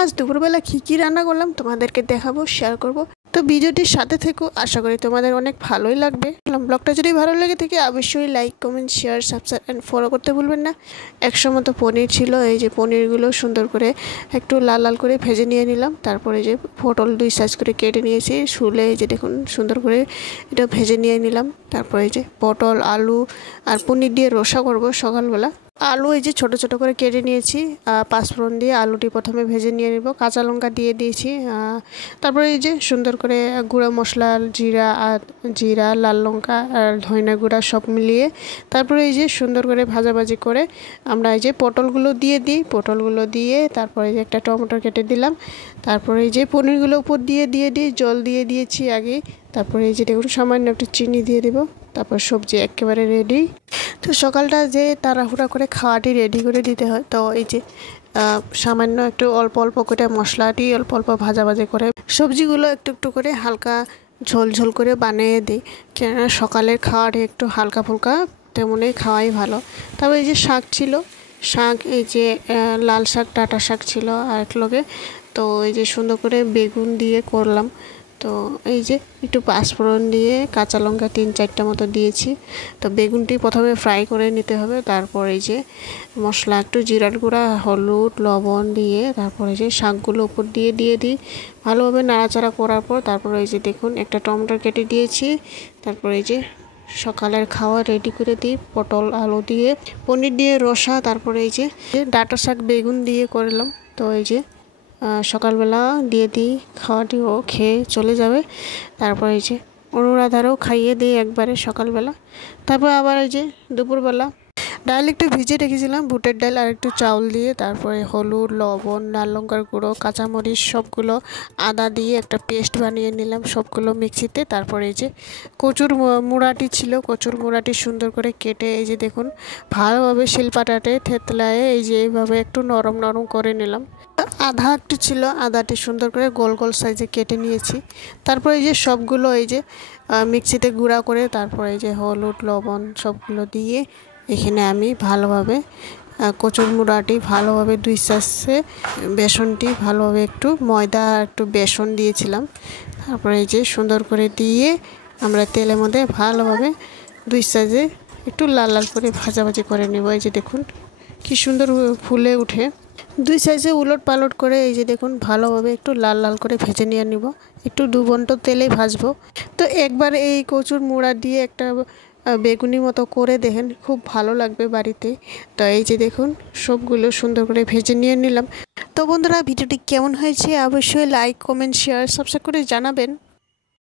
আজ দুপুরবেলা কী রান্না করলাম তোমাদেরকে দেখাবো, শেয়ার করব। তো ভিডিওটির সাথে থেকো, আশা করি তোমাদের অনেক ভালোই লাগবে। ব্লগটা যদি ভালো লেগে থাকে অবশ্যই like, comment, share, subscribe and follow করতে ভুলবেন না। 100 মতো পনির ছিল, এই যে পনিরগুলো সুন্দর করে একটু লাল লাল করে ভেজে নিয়ে নিলাম। তারপরে যে পটল 2 সাইজ করে কেটে নিয়েছি, শুলে এই যে দেখুন সুন্দর করে এটা ভেজে নিয়ে নিলাম। তারপরে এই যে পটল, আলু আর পনির দিয়ে রসা করব সকালবেলা। আলু এই যে ছোট ছোট করে কেটে নিয়েছি, পাঁচফোড়ন দিয়ে আলুটি প্রথমে ভেজে নিয়ে নেব, কাঁচা লঙ্কা দিয়ে দিয়েছি। তারপরে এই যে সুন্দর করে গুঁড়ো মশলা, জিরা, লাল লঙ্কা আর ধনিয়া গুঁড়া সব মিলিয়ে তারপরে এই যে সুন্দর করে ভাজাভাজি করে আমরা এই যে পটলগুলো দিয়ে তারপরে যে একটা টমেটো কেটে দিলাম। তারপরে এই যে পনিরগুলো উপর দিয়ে জল দিয়ে দিয়েছি আগে। তারপরে এই যে দেখুন সামান্য একটু চিনি দিয়ে দেবো। তারপর সবজি একেবারে রেডি। তো সকালটা যে তাড়াহুড়া করে খাওয়াটি রেডি করে দিতে হয়, তো এই যে সামান্য একটু অল্প অল্প করে মশলাটি অল্প অল্প ভাজাভাজি করে সবজিগুলো একটু একটু করে হালকা ঝোল ঝোল করে বানিয়ে দিই, কেননা সকালের খাওয়াটি একটু হালকা ফুলকা তেমনই খাওয়াই ভালো। তারপর এই যে শাক ছিল, শাক এই যে লাল শাক, ডাঁটা শাক ছিল আর এক লগে। তো এই যে সুন্দর করে বেগুন দিয়ে করলাম। তো এই যে একটু পাঁচফোড়ন দিয়ে কাঁচা লঙ্কা 3-4টা মতো দিয়েছি। তো বেগুনটি প্রথমে ফ্রাই করে নিতে হবে। তারপর এই যে মশলা একটু জিরার গুঁড়া, হলুদ, লবণ দিয়ে তারপর এই যে শাকগুলো উপর দিয়ে দিই ভালোভাবে নাড়াচাড়া করার পর তারপর এই যে দেখুন একটা টমেটো কেটে দিয়েছি। তারপর এই যে সকালের খাওয়া রেডি করে দিই, পটল আলু দিয়ে পনির দিয়ে রসা। তারপরে এই যে ডাঁটা শাক বেগুন দিয়ে করলাম। তো এই যে সকালবেলা দিয়ে দিই, খাওয়াটিও খেয়ে চলে যাবে। তারপর এই যে অনুরাধারও খাইয়ে দিই একবারে সকালবেলা। তারপর আবার এই যে দুপুরবেলা ডাল একটু ভিজে রেখেছিলাম, বুটের ডাল আর একটু চাউল দিয়ে। তারপরে হলুদ, লবণ, লাল লঙ্কার গুঁড়ো, কাঁচামরিচ সবগুলো আদা দিয়ে একটা পেস্ট বানিয়ে নিলাম সবগুলো মিক্সিতে। তারপরে এই যে কচুর মুড়াটি ছিল, কচুর মুড়াটি সুন্দর করে কেটে এই যে দেখুন ভালোভাবে শিলপাটাতে থেতলায় এই যে এইভাবে একটু নরম নরম করে নিলাম। আদা একটু ছিল, আদাটি সুন্দর করে গোল গোল সাইজে কেটে নিয়েছি। তারপরে এই যে সবগুলো এই যে মিক্সিতে গুঁড়া করে তারপরে এই যে হলুদ, লবণ সবগুলো দিয়ে এখানে আমি ভালোভাবে কচুর মুড়াটি ভালোভাবে 2 চামচে বেসনটি ভালোভাবে একটু ময়দা একটু বেসন দিয়েছিলাম। তারপরে এই যে সুন্দর করে দিয়ে আমরা তেলের মধ্যে ভালোভাবে 2 সাইজে একটু লাল লাল করে ভাজাভাজি করে নেব। এই যে দেখুন কি সুন্দর ফুলে উঠে। 2 সাইজে উলট পালট করে এই যে দেখুন ভালোভাবে একটু লাল লাল করে ভেজে নিয়ে নিব, একটু 2 ঘন্টা তেলে ভাজবো। তো একবার এই কচুর মুড়া দিয়ে একটা বেগুনি মতো করে দেখেন, খুব ভালো লাগবে বাড়িতে। তো এই যে দেখুন সবগুলো সুন্দর করে ভেজে নিয়ে নিলাম। তো বন্ধুরা ভিডিওটি কেমন হয়েছে অবশ্যই লাইক, কমেন্ট, শেয়ার, সাবস্ক্রাইব করে জানাবেন।